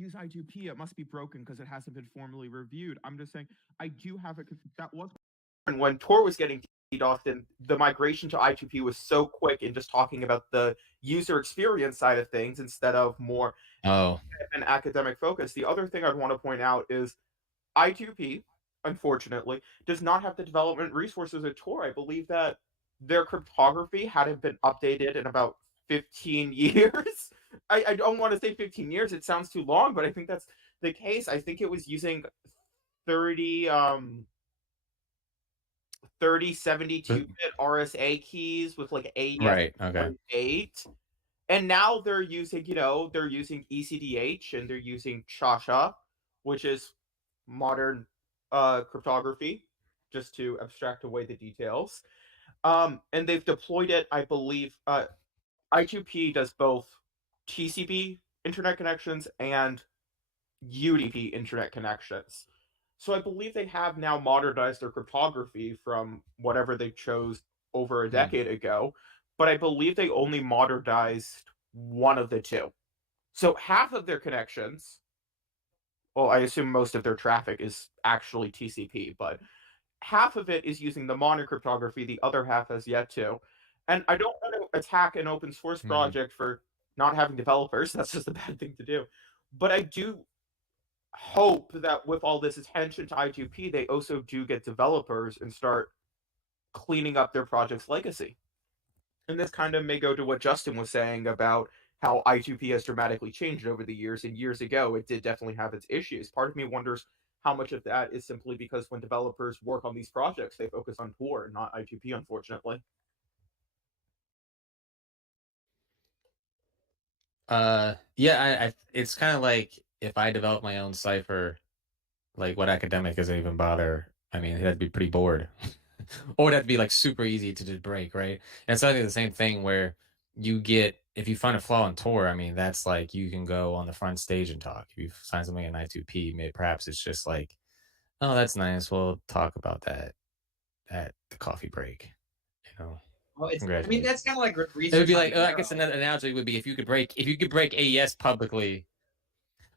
use I2P, it must be broken because it hasn't been formally reviewed. I'm just saying I do have a that was when Tor was getting DDoSed and the migration to I2P was so quick in just talking about the user experience side of things instead of more an academic focus. The other thing I'd want to point out is I2P, unfortunately, does not have the development resources at Tor. I believe that their cryptography hadn't been updated in about 15 years. I don't want to say 15 years, it sounds too long, but I think that's the case. I think it was using 30 72-bit RSA keys with like AES-8. And now they're using, they're using ECDH and they're using Cha-Cha, which is modern cryptography, just to abstract away the details. And they've deployed it, I believe. I2P does both TCP internet connections and UDP internet connections. So I believe they have now modernized their cryptography from whatever they chose over a decade ago, but I believe they only modernized one of the two. So half of their connections, well, I assume most of their traffic is actually TCP, but half of it is using the modern cryptography, the other half has yet to. And I don't want to attack an open source project for not having developers. That's just a bad thing to do. But I do hope that with all this attention to I2P, they also do get developers and start cleaning up their project's legacy. And this kind of may go to what Justin was saying about how I2P has dramatically changed over the years. And years ago, it did definitely have its issues. Part of me wonders how much of that is simply because when developers work on these projects, they focus on Tor and not I2P, unfortunately. It's kind of like if I develop my own cipher, like what academic does it even bother? I mean, it'd be pretty bored. Or it'd have to be like super easy to just break, right? And it's like the same thing where if you find a flaw in Tor, I mean, that's like you can go on the front stage and talk. If you find something in I2P, maybe perhaps it's just like, oh, that's nice. We'll talk about that at the coffee break. Well, I mean, that's kind of like research. It would be like, I guess another analogy would be if you could break AES publicly.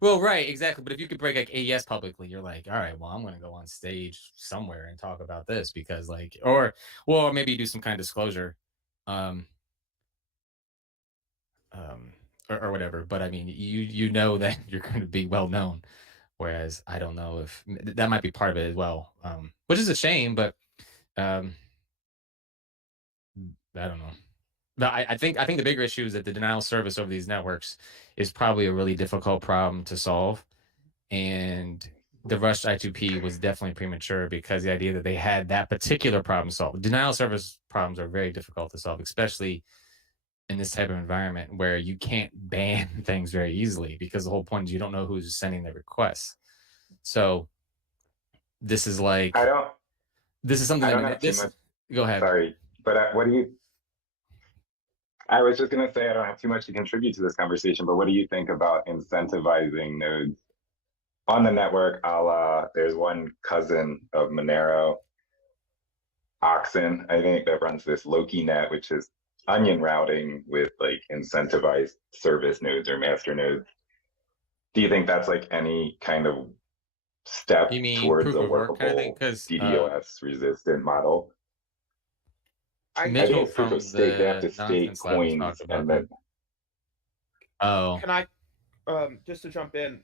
Well, right, exactly. But if you could break like AES publicly, you're like, all right, well, I'm going to go on stage somewhere and talk about this because or maybe do some kind of disclosure, or whatever. But I mean, you know that you're going to be well known. Whereas I don't know if that might be part of it as well, which is a shame. But I don't know. No, I think the bigger issue is that the denial of service over these networks is probably a really difficult problem to solve, and the rush I2P was definitely premature because the idea that they had that particular problem solved. Denial of service problems are very difficult to solve, especially in this type of environment where you can't ban things very easily because the whole point is you don't know who's sending the requests. So this is like this is something go ahead. Sorry, but I was just going to say I don't have too much to contribute to this conversation, but what do you think about incentivizing nodes on the network, a la there's one cousin of Monero, Oxen, I think, that runs this Loki net, which is onion routing with like incentivized service nodes or master nodes. Do you think that's like any kind of step towards a workable kind of DDoS resistant model? I think it's proof of stake. They have to stake coins and then. Oh. Can I, just to jump in?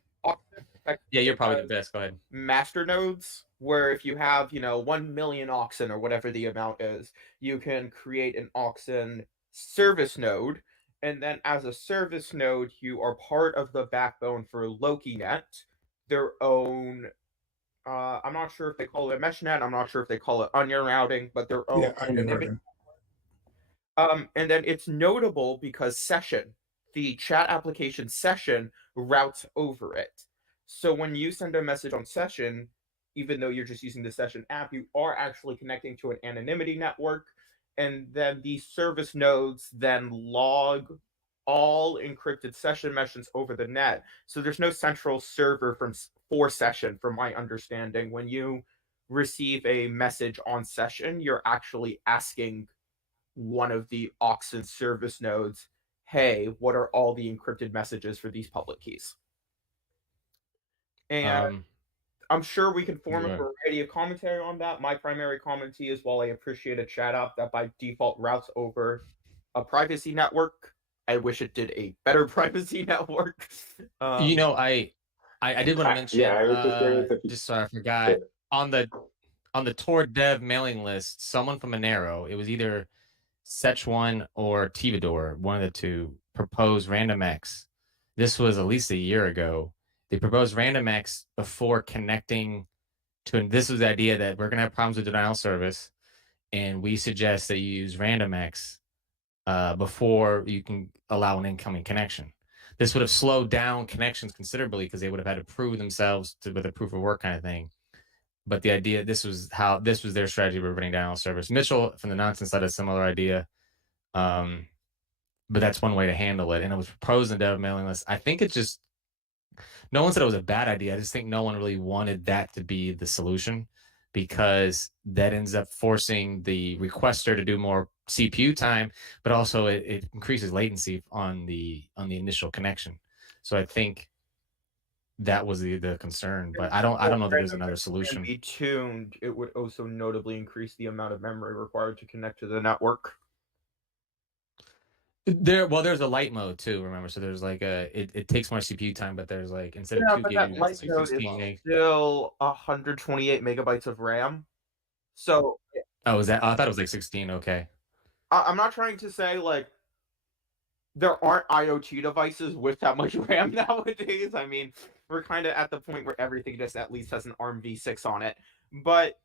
Yeah, you're probably the best. Go ahead. Master nodes, where if you have, 1 million oxen or whatever the amount is, you can create an oxen service node. And then as a service node, you are part of the backbone for LokiNet, their own. I'm not sure if they call it meshnet. I'm not sure if they call it onion routing, but their own anonymity. And then it's notable because Session, the chat application Session, routes over it. So when you send a message on Session, even though you're just using the Session app, you are actually connecting to an anonymity network. And then these service nodes then log all encrypted session messages over the net. So there's no central server for Session, from my understanding. When you receive a message on Session, you're actually asking one of the Oxen service nodes, hey, what are all the encrypted messages for these public keys? And I'm sure we can form a variety of commentary on that. My primary commentary is, while I appreciate a chat app that by default routes over a privacy network, I wish it did a better privacy network. I did want to mention, I was just curious if just so I forgot, on the Tor dev mailing list, someone from Monero, it was either Szechuan or Tivador, one of the two, proposed RandomX. This was at least a year ago. They proposed RandomX before connecting to, and this was the idea that we're going to have problems with denial service, and we suggest that you use RandomX before you can allow an incoming connection. This would have slowed down connections considerably because they would have had to prove themselves with a proof of work kind of thing. But the idea, this was their strategy for running denial service. Mitchell from the nonsense had a similar idea. But that's one way to handle it. And it was proposed in the dev mailing list. I think it just, no one said it was a bad idea. I just think no one really wanted that to be the solution, because that ends up forcing the requester to do more CPU time, but also it increases latency on the initial connection. So I think that was the concern, but I don't know that there's another solution. Be tuned, it would also notably increase the amount of memory required to connect to the network. There's a light mode too, remember? So there's like it takes more CPU time, but there's like, instead of 2 gigabytes, light mode is still 128 megabytes of RAM. So I thought it was like 16. Okay. I'm not trying to say like there aren't IoT devices with that much RAM nowadays. I mean, we're kind of at the point where everything just at least has an ARM v6 on it. But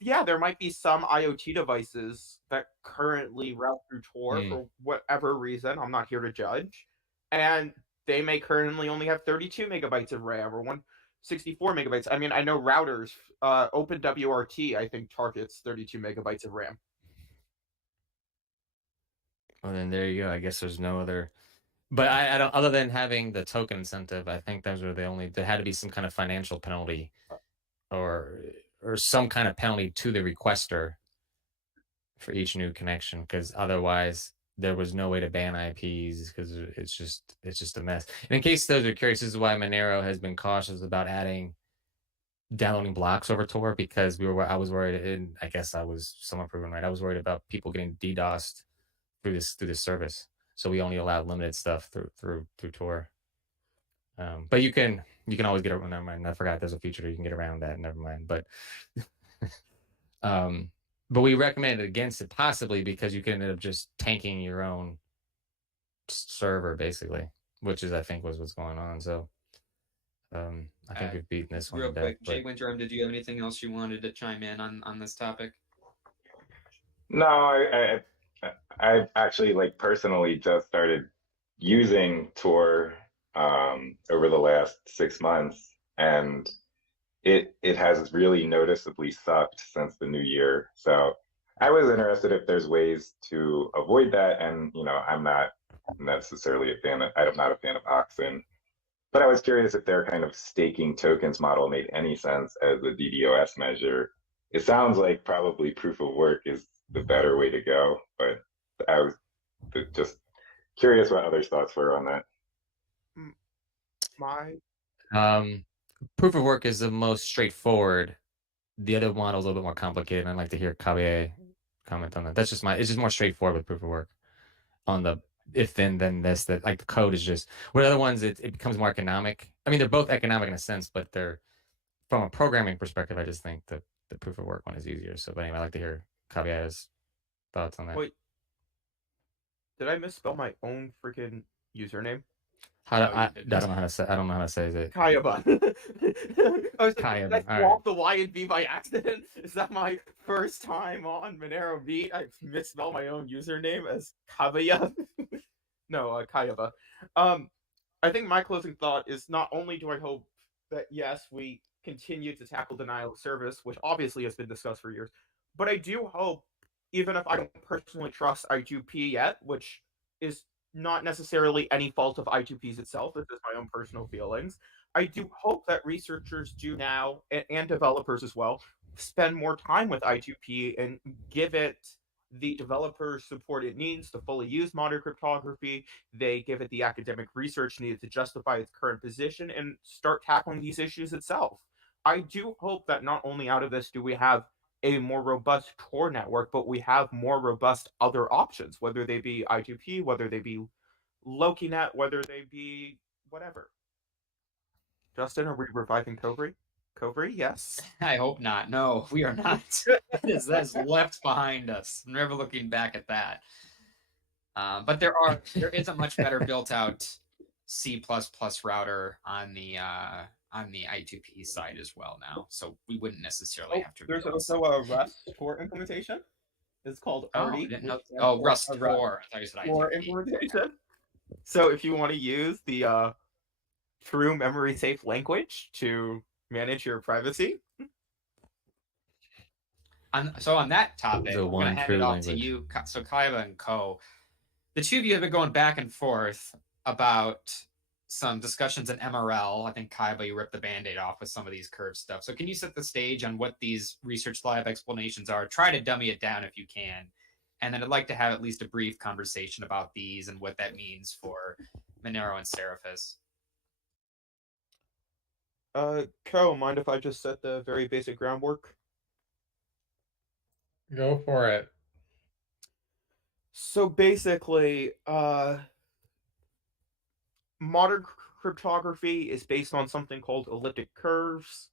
yeah, there might be some IoT devices that currently route through Tor for whatever reason. I'm not here to judge. And they may currently only have 32 megabytes of RAM or 164 megabytes. I mean, I know routers, OpenWRT, I think, targets 32 megabytes of RAM. Well, then there you go. I guess there's no other. But I don't, other than having the token incentive, I think those were the only, there had to be some kind of financial penalty or some kind of penalty to the requester for each new connection, because otherwise there was no way to ban IPs, because it's just a mess. And in case those are curious, this is why Monero has been cautious about downloading blocks over Tor, because I was worried, and I guess I was somewhat proven right. I was worried about people getting DDoSed through this service. So we only allow limited stuff through Tor. But you can always get around. Never mind, I forgot there's a feature you can get around that. Never mind. But but we recommend it against it, possibly because you can end up just tanking your own server, basically, which is, I think, was what's going on. So I think we've beaten this one. Real quick, Jay Winterarm, did you have anything else you wanted to chime in on this topic? No, I've actually, like, personally just started using Tor over the last 6 months, and it has really noticeably sucked since the new year. So I was interested if there's ways to avoid that. And I'm not necessarily I'm not a fan of Oxen, but I was curious if their kind of staking tokens model made any sense as a DDoS measure. It sounds like probably proof of work is the better way to go, but I was just curious what others' thoughts were on that. Proof of work is the most straightforward. The other model is a little bit more complicated, and I'd like to hear Javier comment on that. It's just more straightforward with proof of work. On the if then this, that, like, the code is just, with other ones it becomes more economic. I mean, they're both economic in a sense, but they're, from a programming perspective, I just think the proof of work one is easier. So, but anyway, I'd like to hear Javier's thoughts on that. Wait, did I misspell my own freaking username? I don't know how to say. I don't know how to say it. Kayaba. I was Kayaba. Did I swap the Y and B by accident? Is that my first time on Monero Meet? I misspelled my own username as Kabaya. No, Kayaba. I think my closing thought is, not only do I hope that, yes, we continue to tackle denial of service, which obviously has been discussed for years, but I do hope, even if I don't personally trust I2P yet, which is not necessarily any fault of I2Ps itself, this is my own personal feelings, I do hope that researchers do now, and developers as well, spend more time with I2P and give it The developers support it needs to fully use modern cryptography. They give it the academic research needed to justify its current position and start tackling these issues itself. I do hope that not only out of this do we have a more robust core network, but we have more robust other options, whether they be I2P, whether they be LokiNet, whether they be whatever. Justin, are we reviving Kovri? Kovri, yes. I hope not. No, we are not. That's left behind us. Never looking back at that. But there is a much better built out C++ router on the I2P side as well now, so we wouldn't necessarily have to. There's also a Rust core implementation. It's called RD. Rust 4. I thought you said core implementation. So if you want to use the true memory safe language to manage your privacy. On that topic, I'm going to hand it off to you. So Kaiba and Co, the two of you have been going back and forth about some discussions in MRL. I think Kaiba, you ripped the Band-Aid off with some of these curve stuff. So can you set the stage on what these Research Lab explanations are? Try to dummy it down if you can. And then I'd like to have at least a brief conversation about these and what that means for Monero and Seraphis. Co, mind if I just set the very basic groundwork? Go for it. So basically, modern cryptography is based on something called elliptic curves.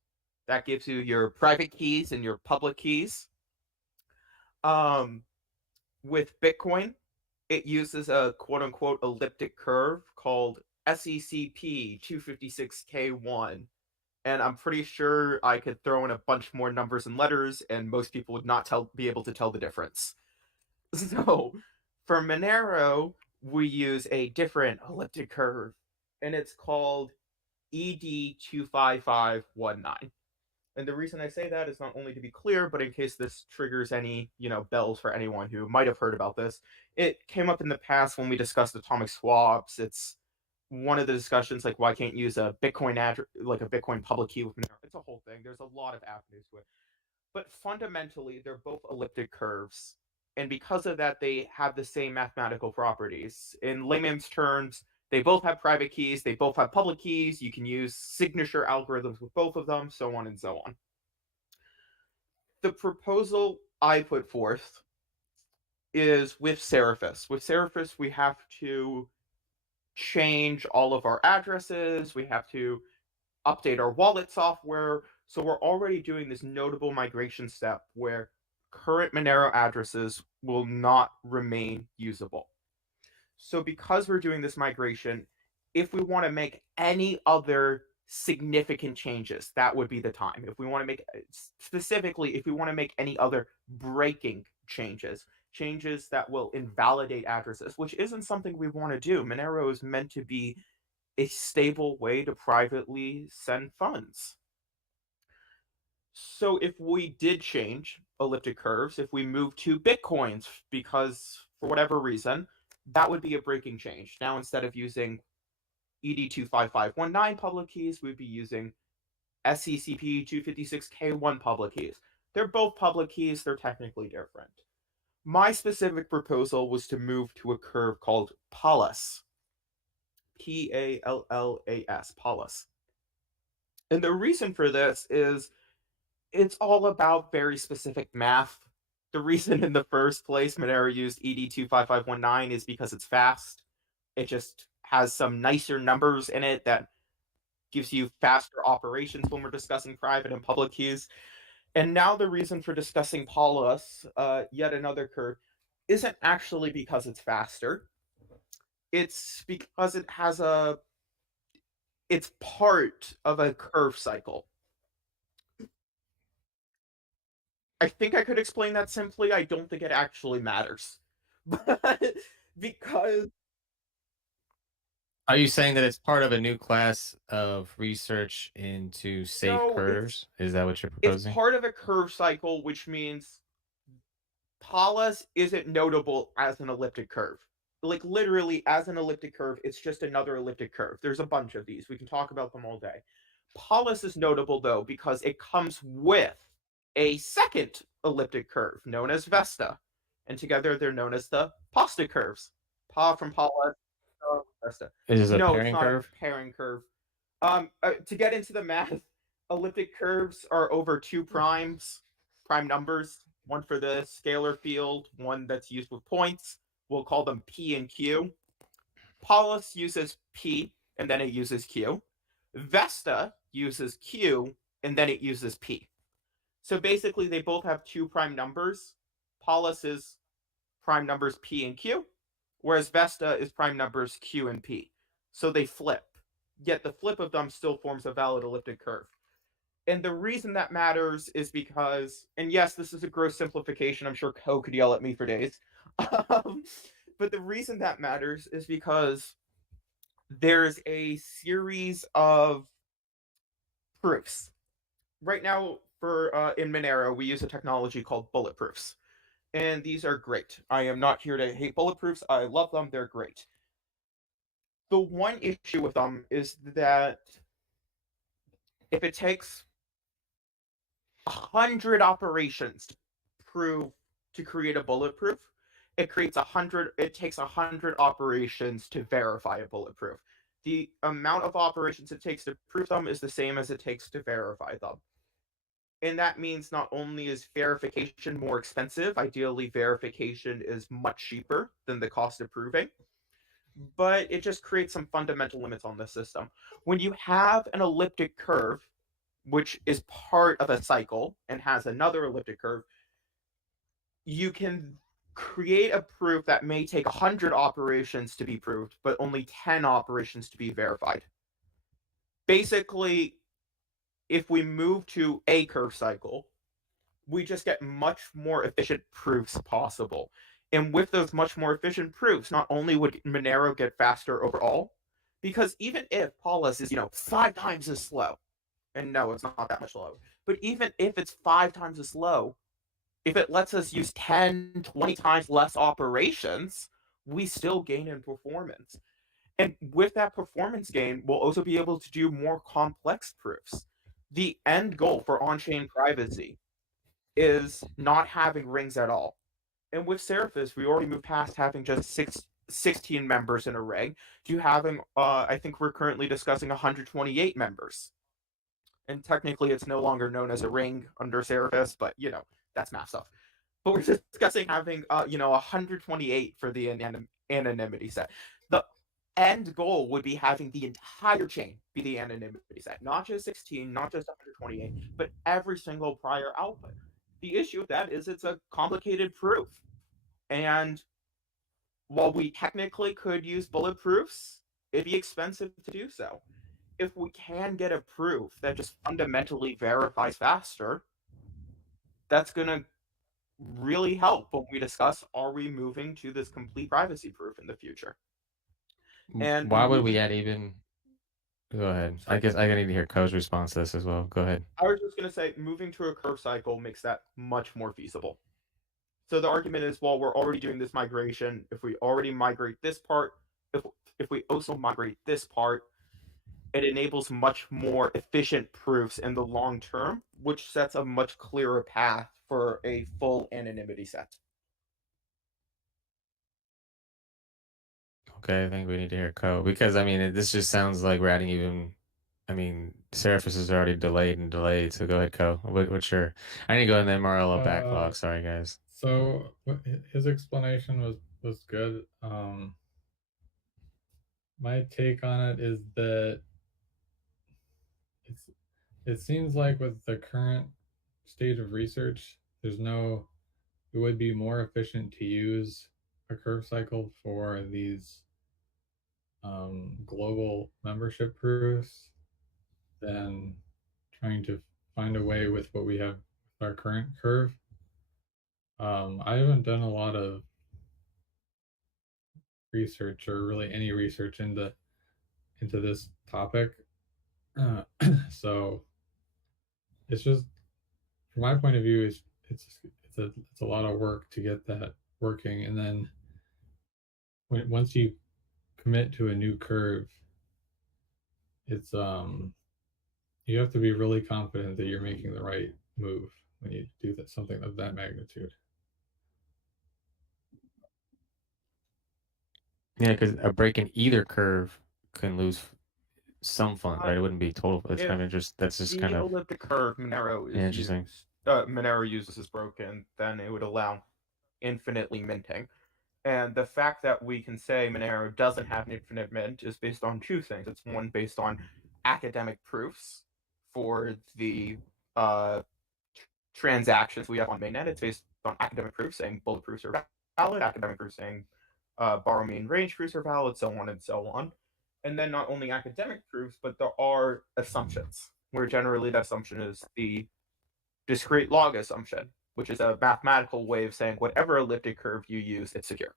That gives you your private keys and your public keys. With Bitcoin, it uses a quote-unquote elliptic curve called SECP 256K1. And I'm pretty sure I could throw in a bunch more numbers and letters, and most people would not be able to tell the difference. So, for Monero, we use a different elliptic curve, and it's called ED25519. And the reason I say that is not only to be clear, but in case this triggers any, bells for anyone who might have heard about this. It came up in the past when we discussed atomic swaps. It's one of the discussions, like why can't you use a Bitcoin like a Bitcoin public key with Monero? It's a whole thing. There's a lot of avenues to it. But fundamentally, they're both elliptic curves. And because of that, they have the same mathematical properties. In layman's terms, they both have private keys. They both have public keys. You can use signature algorithms with both of them, so on and so on. The proposal I put forth is with Seraphis. With Seraphis, we have to change all of our addresses. We have to update our wallet software. So we're already doing this notable migration step where current Monero addresses will not remain usable. So because we're doing this migration, if we want to make any other significant changes, that would be the time. If we want to make, specifically, if we want to make any other breaking changes that will invalidate addresses, which isn't something we want to do. Monero is meant to be a stable way to privately send funds. So if we did change elliptic curves, if we move to Bitcoins, because for whatever reason, that would be a breaking change. Now, instead of using ED25519 public keys, we'd be using SECP 256K1 public keys. They're both public keys, they're technically different. My specific proposal was to move to a curve called Pallas. Pallas, Pallas. And the reason for this is it's all about very specific math. The reason in the first place Monero used ED25519 is because it's fast. It just has some nicer numbers in it that gives you faster operations when we're discussing private and public keys. And now the reason for discussing Pallas, yet another curve, isn't actually because it's faster. It's because it's part of a curve cycle. I think I could explain that simply. I don't think it actually matters. But because... Are you saying that it's part of a new class of research into safe curves? Is that what you're proposing? It's part of a curve cycle, which means Pallas isn't notable as an elliptic curve. Like, literally, as an elliptic curve, it's just another elliptic curve. There's a bunch of these. We can talk about them all day. Pallas is notable, though, because it comes with a second elliptic curve, known as Vesta. and together they're known as the pasta curves. Pa from Paula, Vesta. Is it a No, pairing it's not curve? a pairing curve. To get into the math, elliptic curves are over two prime numbers, one for the scalar field, one that's used with points. We'll call them P and Q. Paulus uses P and then it uses Q. Vesta uses Q and then it uses P. So basically, they both have two prime numbers. Paulus is prime numbers P and Q, whereas Vesta is prime numbers Q and P. So they flip. Yet the flip of them still forms a valid elliptic curve. And the reason that matters is because, and yes, this is a gross simplification. I'm sure Ko could yell at me for days. But the reason that matters is because there's a series of proofs. Right now, for in Monero, we use a technology called bulletproofs. And these are great. I am not here to hate bulletproofs. I love them. They're great. The one issue with them is that if it takes 100 operations to create a bulletproof, it takes 100 operations to verify a bulletproof. The amount of operations it takes to prove them is the same as it takes to verify them. And that means not only is verification more expensive, ideally verification is much cheaper than the cost of proving, but it just creates some fundamental limits on the system. When you have an elliptic curve, which is part of a cycle and has another elliptic curve, you can create a proof that may take 100 operations to be proved, but only 10 operations to be verified. Basically, if we move to a curve cycle, we just get much more efficient proofs possible. And with those much more efficient proofs, not only would Monero get faster overall, because even if Paulus is, 5 times as slow, and no, it's not that much slower, but even if it's 5 times as slow, if it lets us use 10, 20 times less operations, we still gain in performance. And with that performance gain, we'll also be able to do more complex proofs. The end goal for on-chain privacy is not having rings at all. And with Seraphis, we already moved past having just 16 members in a ring to having, I think we're currently discussing 128 members. And technically, it's no longer known as a ring under Seraphis, but, that's math stuff. But we're discussing having, 128 for the anonymity set. The end goal would be having the entire chain be the anonymity set, not just 16, not just 128, but every single prior output. The issue with that is it's a complicated proof. And while we technically could use bulletproofs, it'd be expensive to do so. If we can get a proof that just fundamentally verifies faster, that's going to really help when we discuss, are we moving to this complete privacy proof in the future? And why would we add even... Go ahead. Sorry. I guess I need to hear Ko's response to this as well. Go ahead. I was just going to say, moving to a curve cycle makes that much more feasible. So the argument is, well, we're already doing this migration. If we already migrate this part, if we also migrate this part, it enables much more efficient proofs in the long term, which sets a much clearer path for a full anonymity set. Okay, I think we need to hear Ko, because this just sounds like we're adding even. Seraphis is already delayed, so go ahead, Ko. What's your... I need to go in the MRL backlog. Sorry, guys. So his explanation was good. My take on it is that it seems like with the current state of research, it would be more efficient to use a curve cycle for these global membership proofs than trying to find a way with what we have with our current curve. I haven't done a lot of research, or really any research into this topic, so it's just, from my point of view, it's a lot of work to get that working, and then once you commit to a new curve, it's you have to be really confident that you're making the right move when you do something of that magnitude. Yeah, because a break in either curve can lose some fun, right? It wouldn't be total. It's kind of just that's just kind the of elliptic curve Monero is interesting. Monero uses is broken, then it would allow infinitely minting. And the fact that we can say Monero doesn't have an infinite mint is based on two things. It's one based on academic proofs for the transactions we have on mainnet. It's based on academic proofs saying bullet proofs are valid, academic proofs saying borrow mean range proofs are valid, so on and so on. And then not only academic proofs, but there are assumptions, where generally that assumption is the discrete log assumption, which is a mathematical way of saying whatever elliptic curve you use, it's secure.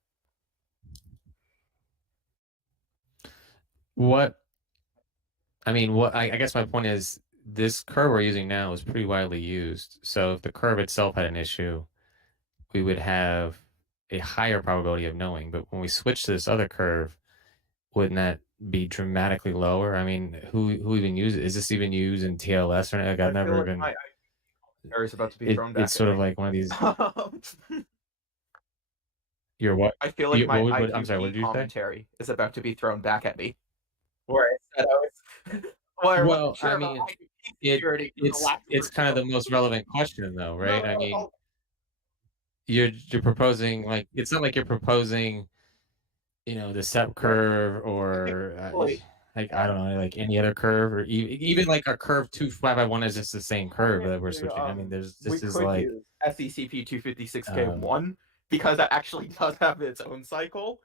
I guess my point is this curve we're using now is pretty widely used. So if the curve itself had an issue, we would have a higher probability of knowing. But when we switch to this other curve, wouldn't that be dramatically lower? I mean, who even uses it? Is this even used in TLS or anything? Like, I've never even. Is about to be thrown back. It's sort of like one of these. Your what? I feel like my I'm sorry. What did you commentary is about to be thrown back at me. Where I said well, I mean, it's kind of the most relevant question, though, right? I mean, you're proposing, like, it's not like you're proposing, the SEP curve or like I don't know, like any other curve, or even like our curve 25551 is just the same curve that we're switching. I mean, this is like SECP 256K1 because that actually does have its own cycle.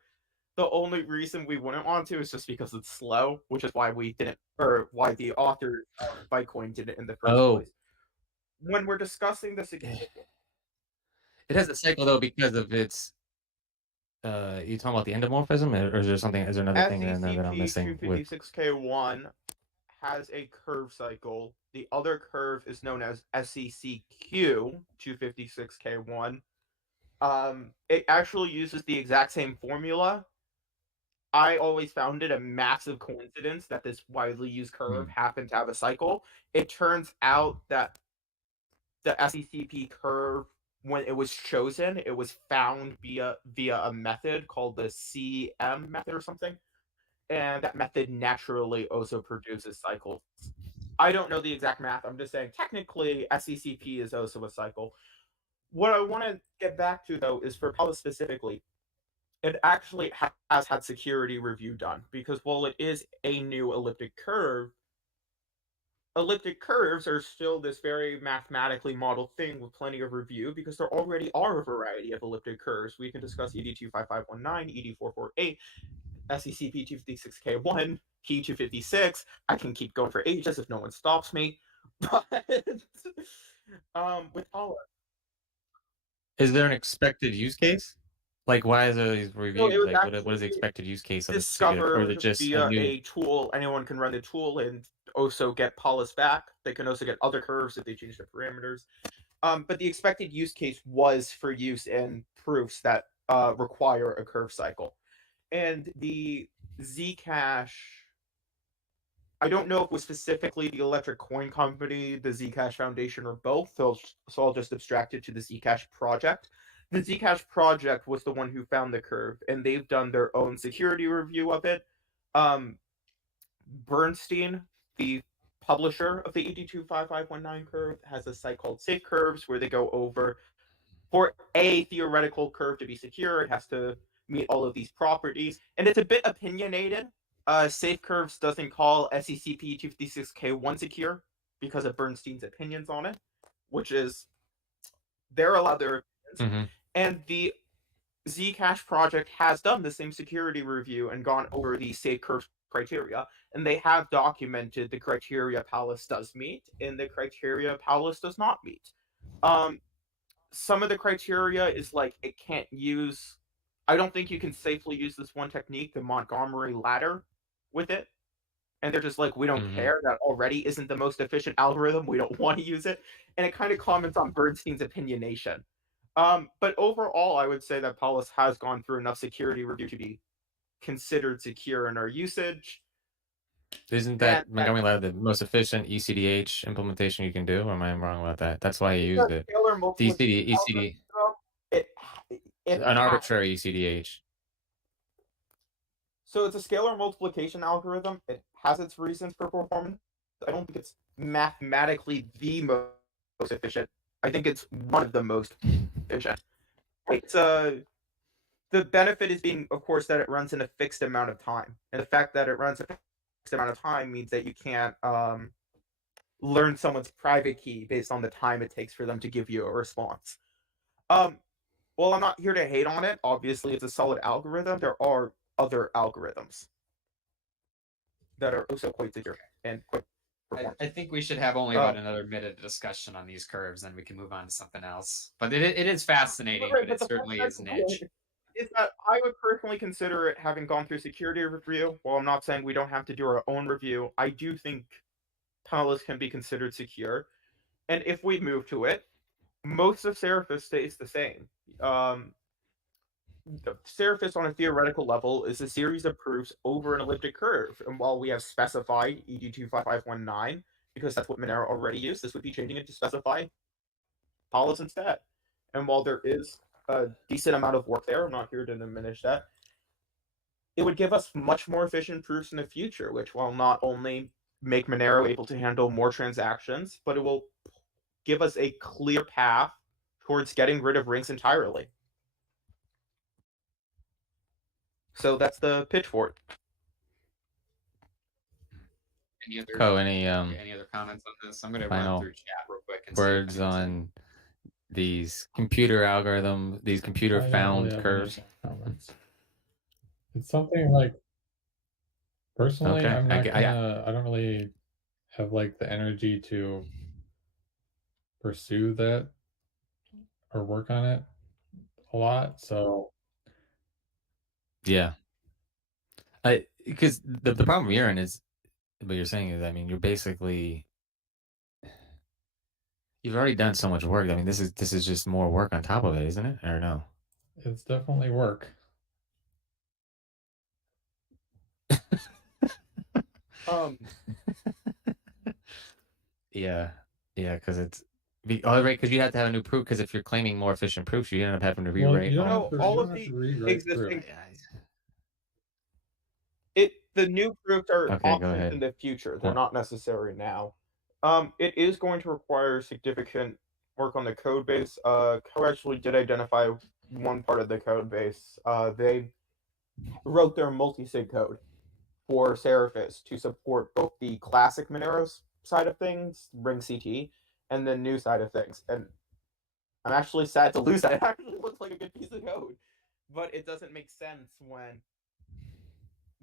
The only reason we wouldn't want to is just because it's slow, which is why we didn't, or why the author of Bitcoin did it in the first place. When we're discussing this, it has a cycle though because of its. You talking about the endomorphism, or is there something? Is there another thing in there that I'm missing? 256K1 has a curve cycle. The other curve is known as SECQ 256K1. It actually uses the exact same formula. I always found it a massive coincidence that this widely used curve happened to have a cycle. It turns out that the SECP curve, when it was chosen, it was found via a method called the CM method or something. And that method naturally also produces cycles. I don't know the exact math. I'm just saying technically SECP is also a cycle. What I want to get back to, though, is for Paula specifically, it actually has had security review done, because while it is a new elliptic curves are still this very mathematically modeled thing with plenty of review, because there already are a variety of elliptic curves. We can discuss ED25519, ED448, SECP 256K1, P256. I can keep going for ages if no one stops me. But with Paula, is there an expected use case? Like, why is there these reviews? No, like, what is the expected use case of this particular, or is it just via a tool? Anyone can run the tool and also get Paulus back. They can also get other curves if they change the parameters. But the expected use case was for use in proofs that require a curve cycle. And the Zcash, I don't know if it was specifically the Electric Coin Company, the Zcash Foundation, or both, so I'll just abstract it to the Zcash project. The Zcash project was the one who found the curve, and they've done their own security review of it. Bernstein, the publisher of the ED25519 curve, has a site called Safe Curves, where they go over, for a theoretical curve to be secure, it has to meet all of these properties, and it's a bit opinionated. Safe Curves doesn't call SECP 256K1 secure because of Bernstein's opinions on it, which is, they're allowed their opinions. And the Zcash project has done the same security review and gone over the Safe Curves criteria, and they have documented the criteria Pallas does meet and the criteria Pallas does not meet. Some of the criteria is like, it can't use, I don't think you can safely use this one technique, the Montgomery ladder, with it. And they're just like, we don't care, that already isn't the most efficient algorithm, we don't want to use it. And it kind of comments on Bernstein's opinionation. But overall, I would say that Paulus has gone through enough security review to be considered secure in our usage. Isn't that Montgomery ladder the most efficient ECDH implementation you can do? Or am I wrong about that? That's why you used it. The ECD, an arbitrary ECDH. So it's a scalar multiplication algorithm. It has its reasons for performance. I don't think it's mathematically the most efficient. I think it's one of the most efficient. It's the benefit is being, of course, that it runs in a fixed amount of time, and the fact that it runs a fixed amount of time means that you can't learn someone's private key based on the time it takes for them to give you a response. Well, I'm not here to hate on it. Obviously, it's a solid algorithm. There are other algorithms that are also quite secure and quite performant. I think we should have only about another minute of discussion on these curves, and we can move on to something else. But it is fascinating, but it certainly is niche. Is that I would personally consider it, having gone through security review. While I'm not saying we don't have to do our own review, I do think tunnels can be considered secure. And if we move to it, most of Seraphis stays the same. Seraphis on a theoretical level is a series of proofs over an elliptic curve. And while we have specified ED25519, because that's what Monero already used, this would be changing it to specify Paulus instead. And while there is a decent amount of work there, I'm not here to diminish that, it would give us much more efficient proofs in the future, which will not only make Monero able to handle more transactions, but it will give us a clear path towards getting rid of rings entirely. So that's the pitch for it. Any other comments on this? I'm going to run through chat real quick. And words on these computer algorithms, these computer found curves. It's something like, personally, I'm not gonna, I don't really have like the energy to pursue that or work on it a lot. So yeah, because the problem you're in is, what you're saying is, I mean, you're basically, you've already done so much work. I mean, this is just more work on top of it, isn't it? Or no? It's definitely work. Yeah, because it's because you have to have a new proof. Because if you're claiming more efficient proofs, you end up having to rewrite all of the existing. The new proofs are options in the future. They're not necessary now. It is going to require significant work on the code base. Co actually did identify one part of the code base. They wrote their multi-sig code for Seraphis to support both the classic Monero side of things, Ring CT, and the new side of things. And I'm actually sad to lose that. It actually looks like a good piece of code, but it doesn't make sense when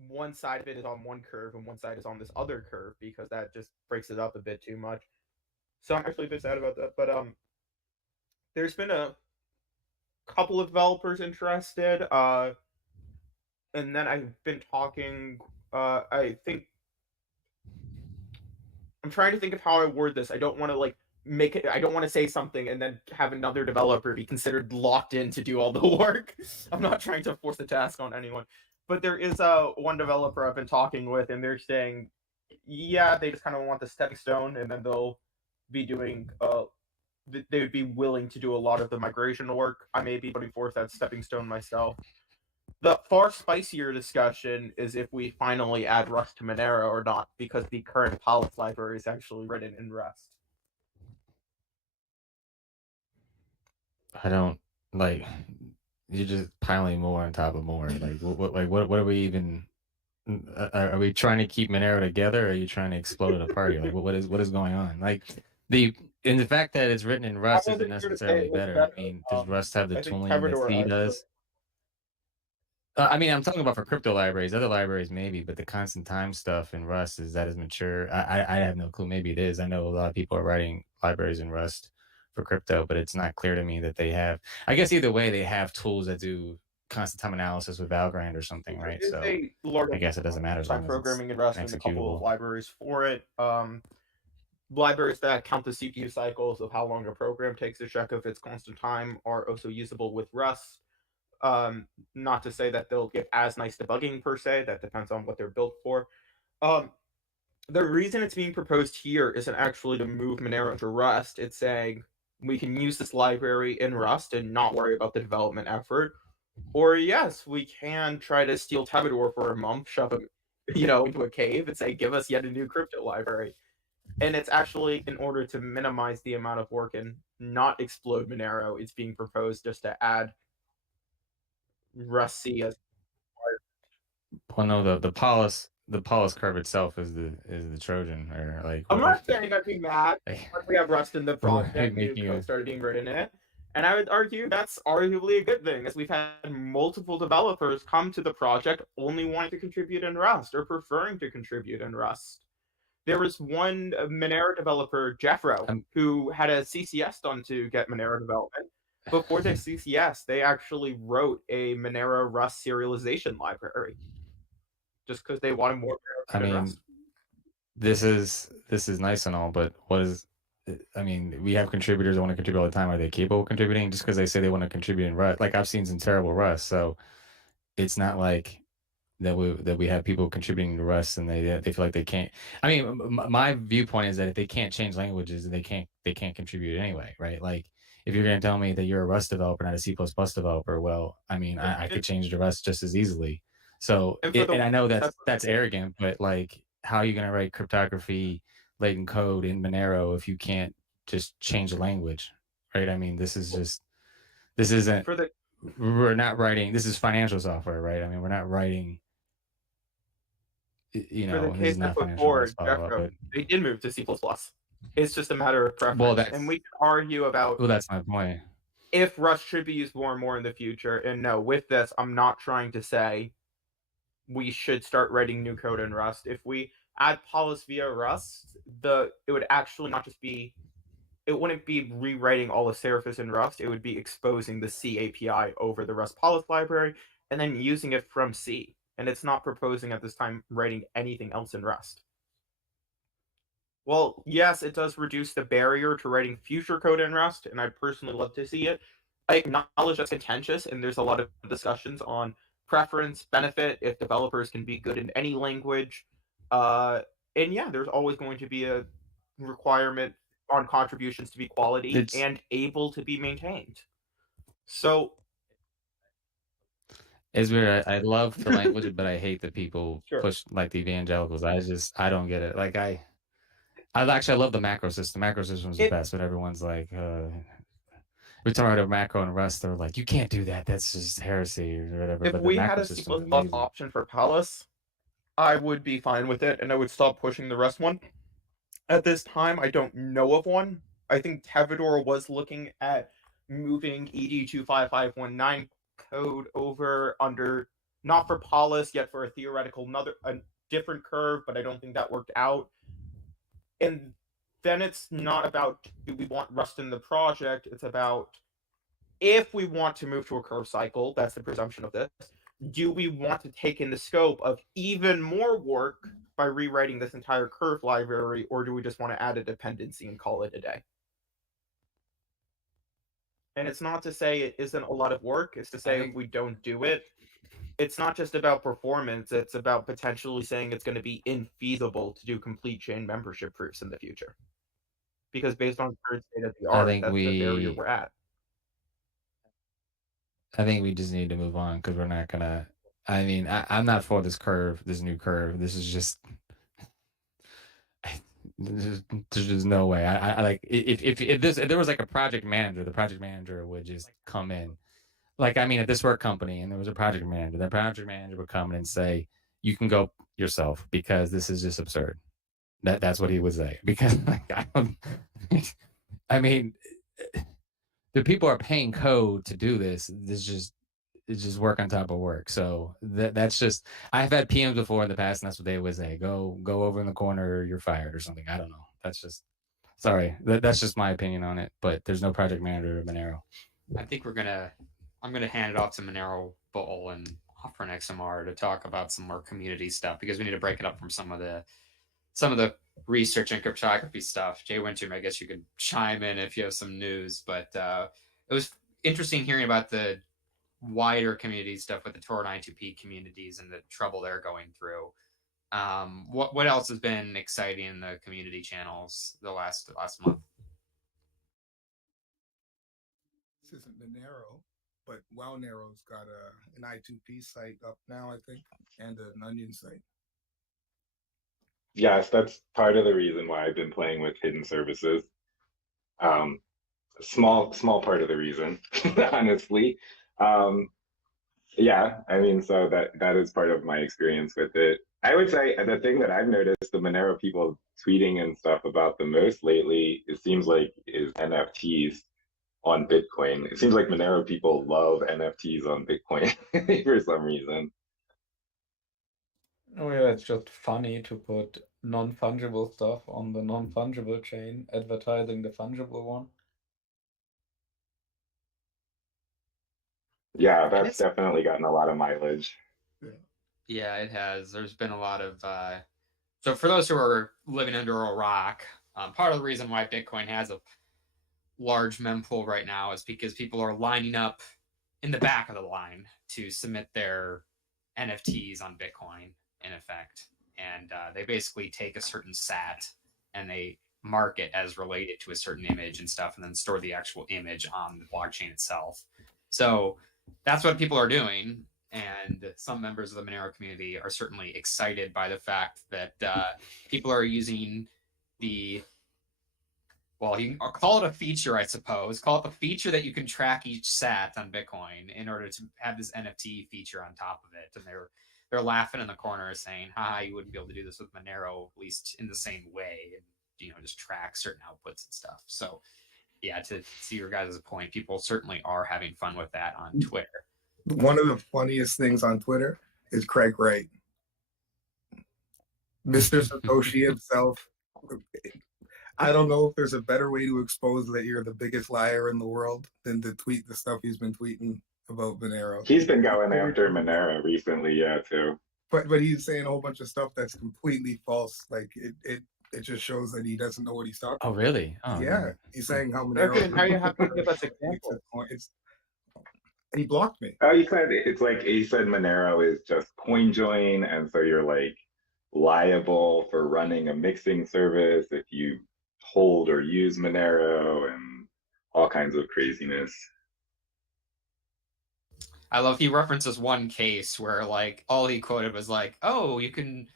one side of it is on one curve and one side is on this other curve, because that just breaks it up a bit too much. So I'm actually a bit sad about that. But there's been a couple of developers interested, and then I've been talking. I think I'm trying to think of how I word this. I don't want to like make it. I don't want to say something and then have another developer be considered locked in to do all the work. I'm not trying to force a task on anyone. But there is one developer I've been talking with, and they're saying, yeah, they just kind of want the stepping stone, and then they'll be doing. They would be willing to do a lot of the migration work. I may be putting forth that stepping stone myself. The far spicier discussion is if we finally add Rust to Monero or not, because the current Paulus library is actually written in Rust. I don't like. You're just piling more on top of more. Like what are we even? Are we trying to keep Monero together, or are you trying to explode it apart? Like what is going on? Like the fact that it's written in Rust isn't necessarily better. I mean, does Rust have the tooling that C does? I mean, I'm talking about for crypto libraries. Other libraries maybe, but the constant time stuff in Rust, is that as mature? I have no clue. Maybe it is. I know a lot of people are writing libraries in Rust for crypto, but it's not clear to me that they have. I guess either way, they have tools that do constant time analysis with Valgrind or something, right? So I guess it doesn't matter. Time programming in Rust and a couple of libraries for it. Libraries that count the CPU cycles of how long a program takes to check if it's constant time are also usable with Rust. Not to say that they'll get as nice debugging per se. That depends on what they're built for. The reason it's being proposed here isn't actually to move Monero into Rust. It's saying we can use this library in Rust and not worry about the development effort. Or yes, we can try to steal Tabador for a month, shove him, into a cave and say, give us yet a new crypto library. And it's actually in order to minimize the amount of work and not explode Monero. It's being proposed just to add Rust C as. Well, no, the Paulus curve itself is the Trojan, or like. I'm not saying I'd be mad if we have Rust in the project and new making code started being written in it. And I would argue that's arguably a good thing, as we've had multiple developers come to the project only wanting to contribute in Rust or preferring to contribute in Rust. There was one Monero developer, Jeffro, who had a CCS done to get Monero development. Before the CCS, they actually wrote a Monero Rust serialization library, just because they wanted more Monero code in Rust. This is nice and all, but we have contributors that want to contribute all the time. Are they capable of contributing? Just because they say they want to contribute in Rust, like I've seen some terrible Rust, so it's not like that we have people contributing to Rust and they feel like they can't. I mean, my viewpoint is that if they can't change languages, they can't contribute anyway, right? Like if you're going to tell me that you're a Rust developer, not a C++ developer, well, I mean, I could change to Rust just as easily. So, and I know that's arrogant, but like, how are you going to write cryptography latent code in Monero if you can't just change the language, right? I mean, this isn't. We're not writing. This is financial software, right? I mean, we're not writing. For the case that before, they did move to C++. It's just a matter of preference. And we can argue about. Well, that's my point. If Rust should be used more and more in the future. And no, with this, I'm not trying to say we should start writing new code in Rust. If we add Paulus via Rust, it would actually not just be. It wouldn't be rewriting all the Seraphis in Rust. It would be exposing the C API over the Rust Paulus library and then using it from C. And it's not proposing at this time writing anything else in Rust. Well, yes, it does reduce the barrier to writing future code in Rust, and I'd personally love to see it. I acknowledge that's contentious, and there's a lot of discussions on preference, benefit, if developers can be good in any language. And yeah, there's always going to be a requirement on contributions to be quality and able to be maintained. So it's weird. I love the language, but I hate that people push like the evangelicals. I don't get it. Like I love the macro system. Macro system is the best, but everyone's like, we talk about macro and Rust. They're like, you can't do that. That's just heresy or whatever. If we had a C++ option for Paulus, I would be fine with it, and I would stop pushing the Rust one. At this time, I don't know of one. I think Tevador was looking at moving ED25519 code over under, not for Paulus, yet for a theoretical a different curve, but I don't think that worked out. And then it's not about do we want Rust in the project, it's about if we want to move to a curve cycle, that's the presumption of this, do we want to take in the scope of even more work by rewriting this entire curve library, or do we just want to add a dependency and call it a day? And it's not to say it isn't a lot of work, it's to say if we don't do it, it's not just about performance, it's about potentially saying it's going to be infeasible to do complete chain membership proofs in the future. Because based on current state of the art, that's the barrier we're at. I think we just need to move on because we're not going to. I mean, I'm not for this new curve. This is just. There's just no way. I like if there was like a project manager, the project manager would just come in. Like, I mean, at this work company, and there was a project manager, that project manager would come in and say, you can go yourself because this is just absurd. That's what he would say. Because like, I mean, the people are paying code to do this. It's just work on top of work. So that's just, I've had PMs before in the past, and that's what they would say. Go over in the corner, or you're fired or something. I don't know. That's just, sorry. That's just my opinion on it, but there's no project manager at Monero. I think I'm going to hand it off to Monero Bull and Offer an XMR to talk about some more community stuff, because we need to break it up from some of the research and cryptography stuff. Jay Winter, I guess you could chime in if you have some news, but it was interesting hearing about the wider community stuff with the Tor 92P communities and the trouble they're going through. What else has been exciting in the community channels the last month? This isn't Monero, but Monero's got an I2P site up now, I think, and an Onion site. Yes, that's part of the reason why I've been playing with hidden services. Small part of the reason, honestly. Um, yeah, I mean, so that is part of my experience with it. I would say the thing that I've noticed the Monero people tweeting and stuff about the most lately, it seems like, is NFTs on Bitcoin. It seems like Monero people love NFTs on Bitcoin for some reason. Oh yeah, it's just funny to put non-fungible stuff on the non-fungible chain, advertising the fungible one. Yeah, that's definitely gotten a lot of mileage. Yeah, it has. There's been a lot of so for those who are living under a rock, part of the reason why Bitcoin has a large mempool right now is because people are lining up in the back of the line to submit their NFTs on Bitcoin, in effect. And they basically take a certain SAT and they mark it as related to a certain image and stuff, and then store the actual image on the blockchain itself. So that's what people are doing. And some members of the Monero community are certainly excited by the fact that people are using the, well, you can call it a feature, I suppose. Call it the feature that you can track each SAT on Bitcoin in order to have this NFT feature on top of it. And they're laughing in the corner saying, haha, you wouldn't be able to do this with Monero, at least in the same way, and just track certain outputs and stuff. So yeah, to see your guys' point, people certainly are having fun with that on Twitter. One of the funniest things on Twitter is Craig Wright. Mr. Satoshi himself. I don't know if there's a better way to expose that you're the biggest liar in the world than to tweet the stuff he's been tweeting about Monero. He's been going after Monero recently, yeah, too. But he's saying a whole bunch of stuff that's completely false. Like it just shows that he doesn't know what he's talking about. Oh, really? Oh, yeah. He's saying how Monero. How you have to give us examples? He blocked me. Oh, he said Monero is just CoinJoin, and so you're like liable for running a mixing service if you hold or use Monero, and all kinds of craziness. I love he references one case where like all he quoted was like, oh, you can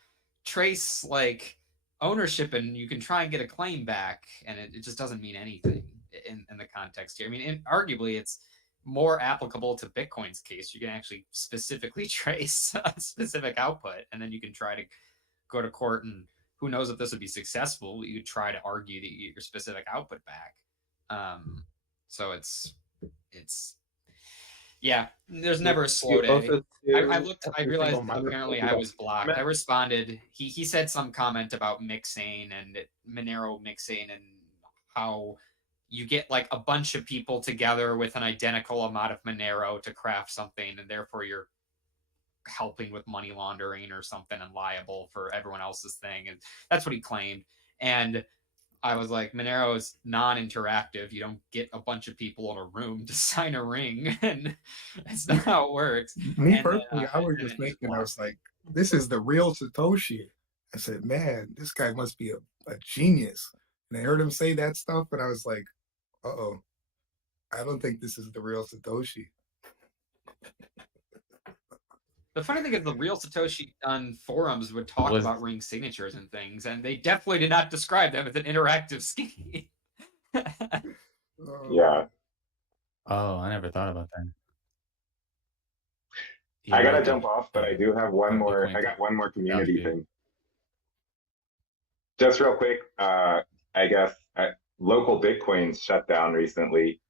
trace like ownership and you can try and get a claim back, and it just doesn't mean anything in the context here. I mean, arguably it's more applicable to Bitcoin's case. You can actually specifically trace a specific output, and then you can try to go to court, and who knows if this would be successful. You could try to argue that you get your specific output back. So it's yeah, there's never a slow day. I realized apparently I was blocked. I responded. He said some comment about mixing and Monero mixing and how you get like a bunch of people together with an identical amount of Monero to craft something, and therefore you're helping with money laundering or something and liable for everyone else's thing. And that's what he claimed. And I was like, Monero is non-interactive. You don't get a bunch of people in a room to sign a ring, and that's not how it works. Me personally, I was just thinking, I was like, this is the real Satoshi. I said, man, this guy must be a genius. And I heard him say that stuff, and I was like, uh-oh, I don't think this is the real Satoshi. The funny thing is the real Satoshi on forums would talk about ring signatures and things, and they definitely did not describe them as an interactive scheme. Yeah. Oh, I never thought about that. I gotta jump off, but I do have one more. I got one more community thing. Just real quick, I guess local Bitcoins shut down recently.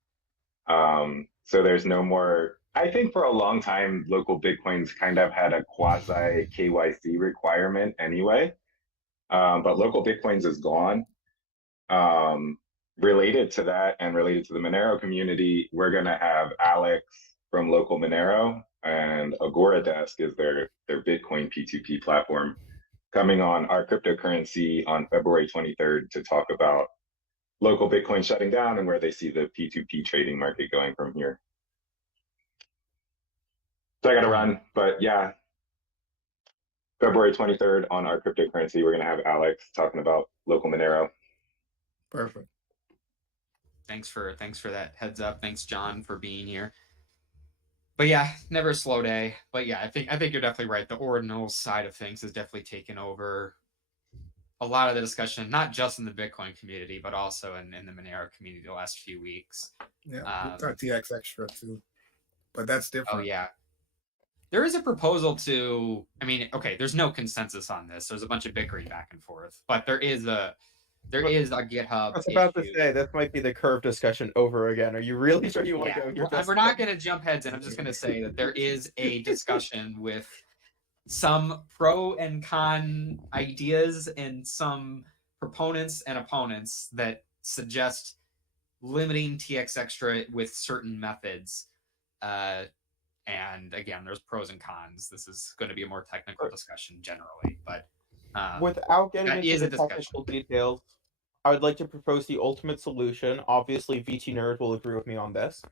So there's no more. I think for a long time, local Bitcoins kind of had a quasi KYC requirement anyway. But local Bitcoins is gone. Related to that and related to the Monero community, we're going to have Alex from local Monero, and Agoradesk is their Bitcoin P2P platform, coming on our cryptocurrency on February 23rd to talk about local Bitcoin shutting down and where they see the P2P trading market going from here. So I got to run, but yeah, February 23rd on our cryptocurrency, we're going to have Alex talking about local Monero. Perfect. Thanks for that heads up. Thanks, John, for being here. But yeah, never a slow day. But yeah, I think you're definitely right. The ordinal side of things has definitely taken over a lot of the discussion, not just in the Bitcoin community, but also in the Monero community the last few weeks. Yeah, we got TX Extra too, but that's different. Oh yeah, there is a proposal to. I mean, okay, there's no consensus on this. There's a bunch of bickering back and forth, but there is a GitHub. I was about to say this might be the curve discussion over again. Are you really sure you want to go here? We're not going to jump heads in. I'm just going to say that there is a discussion with some pro and con ideas and some proponents and opponents that suggest limiting TX Extra with certain methods. And again, there's pros and cons. This is going to be a more technical discussion generally, but without getting into the technical details, I would like to propose the ultimate solution. Obviously, VT Nerd will agree with me on this.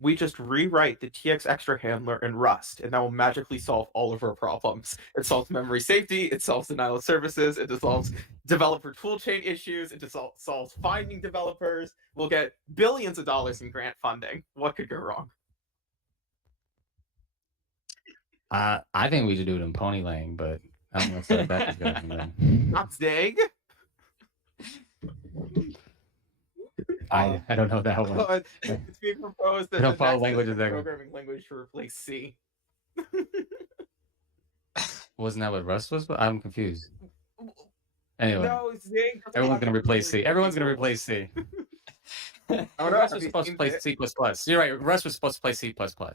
We just rewrite the TX Extra handler in Rust, and that will magically solve all of our problems. It solves memory safety, it solves denial of services, it solves developer toolchain issues, it solves finding developers. We'll get billions of dollars in grant funding. What could go wrong? I think we should do it in Ponylang, but I don't know if that is going to That's dig. I don't know that one. It's being proposed that I don't follow languages that programming language to replace C. Wasn't that what Rust was? I'm confused. Anyway, no, Zing, everyone's going to replace C. Everyone's going to replace C. Rust was supposed to play C++. You're right. Rust was supposed to play C++.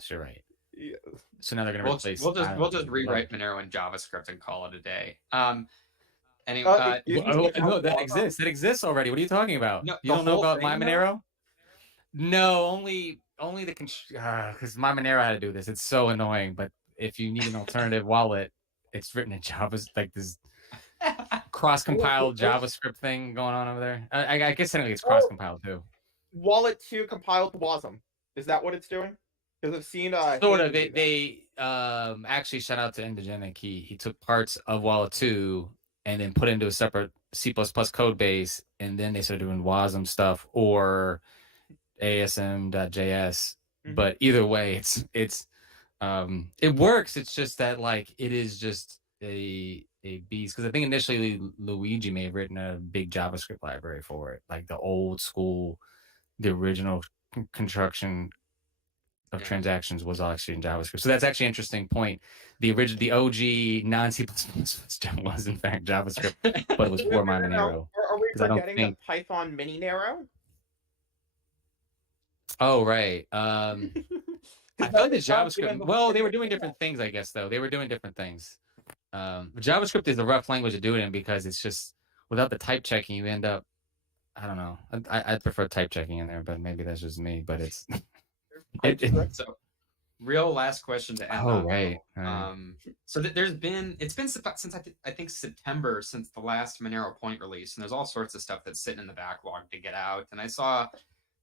You're right. Yeah. So now they're going to replace. We'll just rewrite Monero in JavaScript and call it a day. Anyway, no, that exists. That exists already. What are you talking about? No, you don't know about my Monero? No, only the because my Monero had to do this. It's so annoying. But if you need an alternative wallet, it's written in Java, like this cross-compiled JavaScript thing going on over there. I guess technically it's cross-compiled too. Wallet 2 compiled to WASM. Is that what it's doing? Because I've seen sort of. They actually shout out to Indigenic. He took parts of Wallet 2 and then put it into a separate C++ code base, and then they started doing WASM stuff or ASM.js. Mm-hmm. But either way, it works. It's just that like it is just a beast. Because I think initially Luigi may have written a big JavaScript library for it, like the old school, the original construction of transactions was actually in JavaScript. So that's actually an interesting point. The OG non-C++ was in fact JavaScript, but it was for my Monero. Are we forgetting the Python mini Nero? Oh, right. I feel like the JavaScript, well, they were doing different things, I guess, though. They were doing different things. JavaScript is a rough language to do it in because it's just, without the type checking, you end up, I don't know. I prefer type checking in there, but maybe that's just me, but it's... So, real last question to end. Oh, right. So it's been since I think September since the last Monero point release, and there's all sorts of stuff that's sitting in the backlog to get out. And I saw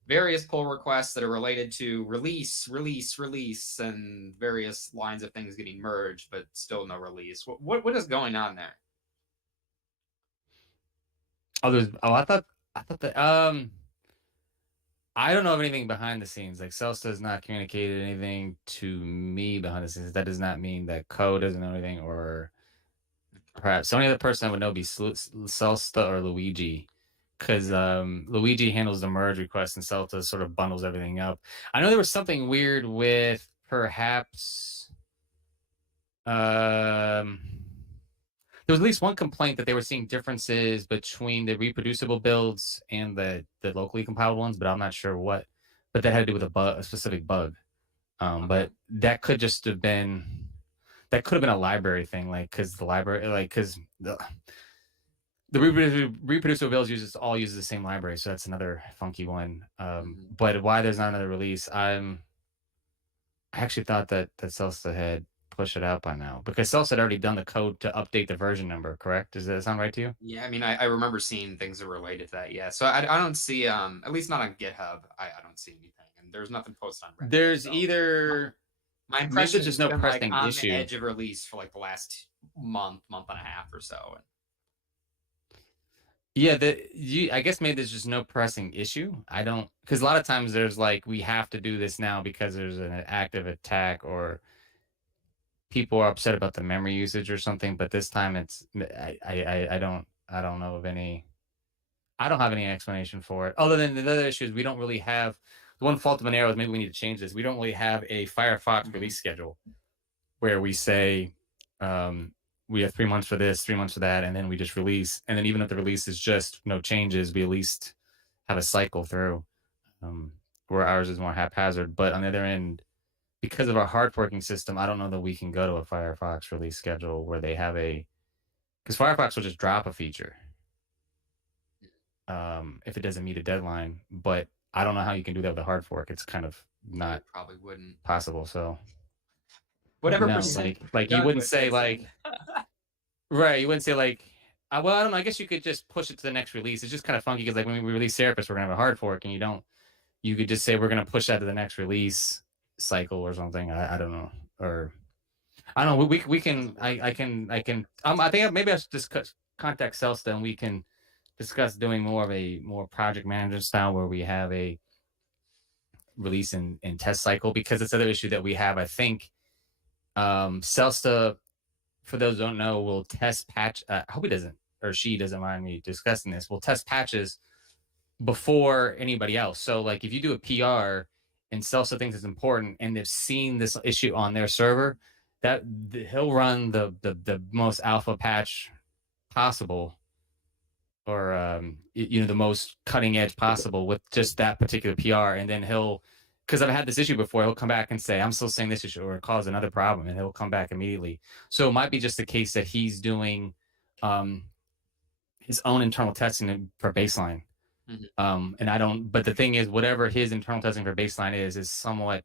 various pull requests that are related to release, and various lines of things getting merged, but still no release. What is going on there? I thought that I don't know of anything behind the scenes. Like Celsta has not communicated anything to me behind the scenes. That does not mean that Ko doesn't know anything, or perhaps the only other person I would know would be Celsta or Luigi, because Luigi handles the merge request and Celta sort of bundles everything up. I know there was something weird with perhaps there was at least one complaint that they were seeing differences between the reproducible builds and the locally compiled ones, but I'm not sure what. But that had to do with a specific bug. But that could just have been, that could have been a library thing, like because the library, like because the reproducible builds all uses the same library, so that's another funky one. But why there's not another release? I actually thought that Celsa had push it out by now, because Celsa had already done the code to update the version number, correct? Does that sound right to you? Yeah, I mean, I remember seeing things that related to that. Yeah, so I don't see, at least not on GitHub, I don't see anything, and there's nothing posted on Reddit. There's either my impression is no pressing on issue. The edge of release for like the last month and a half or so. Yeah, I guess maybe there's just no pressing issue. I don't, because a lot of times there's like, we have to do this now because there's an active attack or people are upset about the memory usage or something. But this time I don't know of any. I don't have any explanation for it other than the other issue is we don't really have. The one fault of Monero is maybe we need to change this. We don't really have a Firefox release schedule where we say we have 3 months for this, 3 months for that, and then we just release. And then even if the release is just no changes, we at least have a cycle through where ours is more haphazard. But on the other end, because of our hard forking system, I don't know that we can go to a Firefox release schedule where they have because Firefox will just drop a feature if it doesn't meet a deadline. But I don't know how you can do that with a hard fork. It's kind of not probably wouldn't possible. So whatever percent, like you wouldn't say like right, you wouldn't say like well, I don't know. I guess you could just push it to the next release. It's just kind of funky because like when we release Serapis, we're gonna have a hard fork, and you could just say we're gonna push that to the next release cycle or something. I don't know, or I don't know. We can I can I think maybe I should just contact Celsta and we can discuss doing more of a project management style where we have a release and test cycle, because it's another issue that we have. I think Celsta, for those who don't know, will test patch. I hope he doesn't, or she doesn't mind me discussing this. We'll test patches before anybody else. So like if you do a PR and Celsa thinks it's important and they've seen this issue on their server, that he'll run the most alpha patch possible, or the most cutting edge possible with just that particular PR, and then because I've had this issue before, he'll come back and say, I'm still seeing this issue, or cause another problem, and he'll come back immediately. So it might be just the case that he's doing his own internal testing for baseline. And I don't, but the thing is, whatever his internal testing for baseline is somewhat,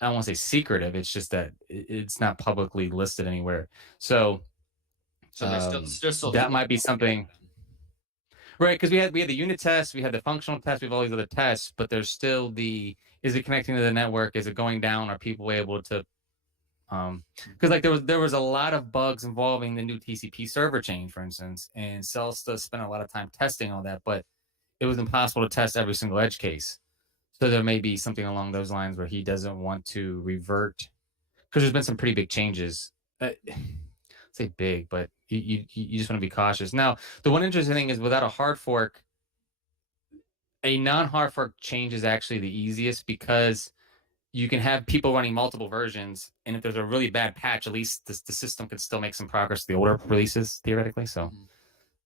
I don't want to say secretive. It's just that it's not publicly listed anywhere. So there's still that might be something. Right, because we had the unit test, we had the functional test, we have all these other tests, but there's still is it connecting to the network? Is it going down? Are people able to? Because like there was a lot of bugs involving the new TCP server chain, for instance, and Celsta spent a lot of time testing all that, but it was impossible to test every single edge case. So there may be something along those lines where he doesn't want to revert, because there's been some pretty big changes. Say big, but you just want to be cautious. Now, the one interesting thing is without a hard fork, a non-hard fork change is actually the easiest, because you can have people running multiple versions, and if there's a really bad patch, at least the system could still make some progress to the older releases, theoretically. So,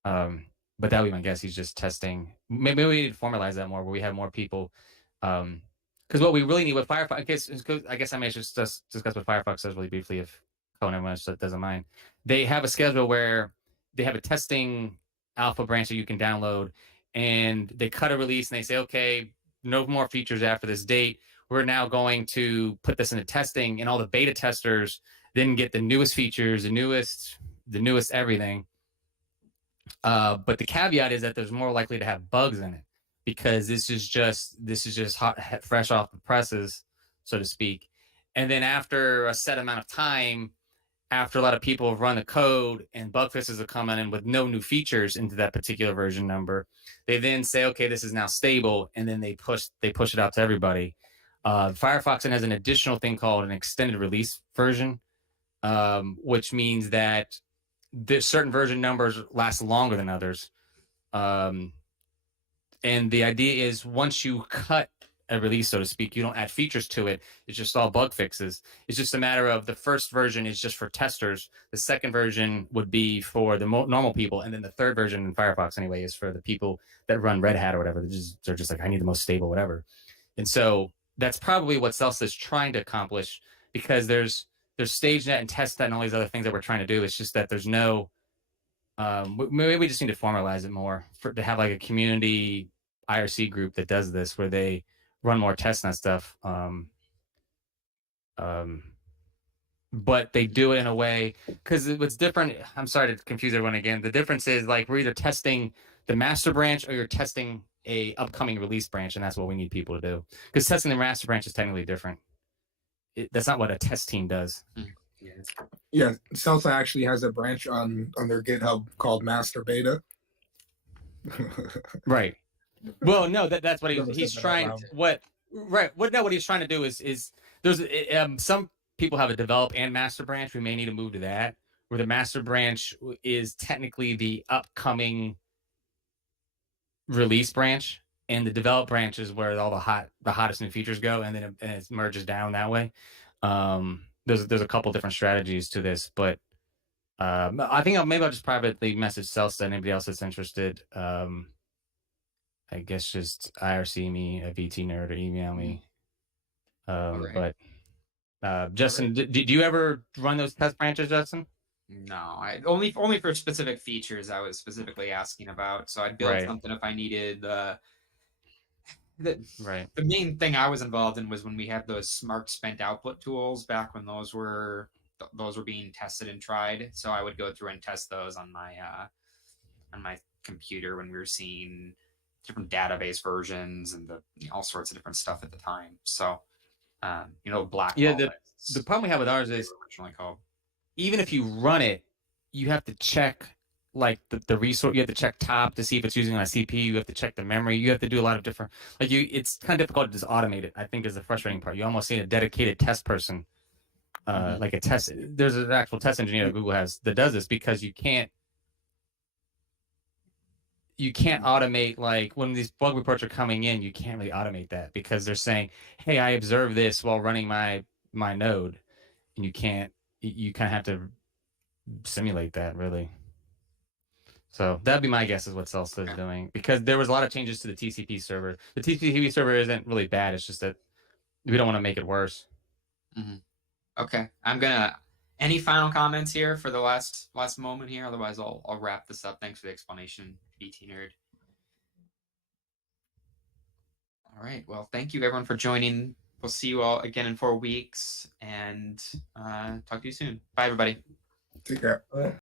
but that would be my guess. He's just testing. Maybe we need to formalize that more, where we have more people. Because what we really need with Firefox, I guess I may just discuss what Firefox does really briefly, if anyone else doesn't mind. They have a schedule where they have a testing alpha branch that you can download, and they cut a release and they say, okay, no more features after this date. We're now going to put this into testing, and all the beta testers then get the newest features, the newest everything. But the caveat is that there's more likely to have bugs in it, because this is just hot, fresh off the presses, so to speak. And then after a set amount of time, after a lot of people have run the code and bug fixes have come in with no new features into that particular version number, they then say, okay, this is now stable, and then they push it out to everybody. Firefox has an additional thing called an extended release version, which means that certain version numbers last longer than others. And the idea is, once you cut a release, so to speak, you don't add features to it. It's just all bug fixes. It's just a matter of the first version is just for testers. The second version would be for the normal people. And then the third version in Firefox anyway is for the people that run Red Hat or whatever. They're just like, I need the most stable, whatever. And so that's probably what Celsa is trying to accomplish, because there's StageNet and TestNet and all these other things that we're trying to do. It's just that there's no, maybe we just need to formalize it more, to have like a community IRC group that does this, where they run more testnet stuff. But they do it in a way, because what's different, I'm sorry to confuse everyone again. The difference is, like, we're either testing the master branch or you're testing a upcoming release branch, and that's what we need people to do. Because testing the master branch is technically different. That's not what a test team does. Yeah, Celsa actually has a branch on their GitHub called Master Beta, Right. Well, no, that's what he's trying. What he's trying to do is there's some people have a develop and master branch. We may need to move to that, where the master branch is technically the upcoming release branch, and the develop branch is where all the hottest new features go, and then it merges down that way. There's a couple different strategies to this, but I think maybe I'll just privately message Celsa. Anybody else that's interested. I guess just IRC me a VT nerd or email me. Right. But Justin, right. Do you ever run those test branches, Justin? No, I only for specific features I was specifically asking about. So I'd build something if I needed. The main thing I was involved in was when we had those smart spent output tools back when those were being tested and tried. So I would go through and test those on my computer when we were seeing different database versions and all sorts of different stuff at the time. So, black. Yeah, the problem we have with ours is originally called. Even if you run it, you have to check like the resource. You have to check top to see if it's using on a CPU. You have to check the memory. You have to do a lot of different. It's kind of difficult to just automate it. I think is the frustrating part. You almost need a dedicated test person, like a test. There's an actual test engineer that Google has that does this because you can't automate, like when these bug reports are coming in, you can't really automate that because they're saying, hey, I observed this while running my node, and you kind of have to simulate that really. So that'd be my guess is what Celsa is doing, because there was a lot of changes to the TCP server. The TCP server isn't really bad. It's just that we don't want to make it worse. Okay. Any final comments here for the last moment here? Otherwise, I'll wrap this up. Thanks for the explanation, BT Nerd. All right. Well, thank you everyone for joining. We'll see you all again in 4 weeks, and talk to you soon. Bye, everybody. Take care.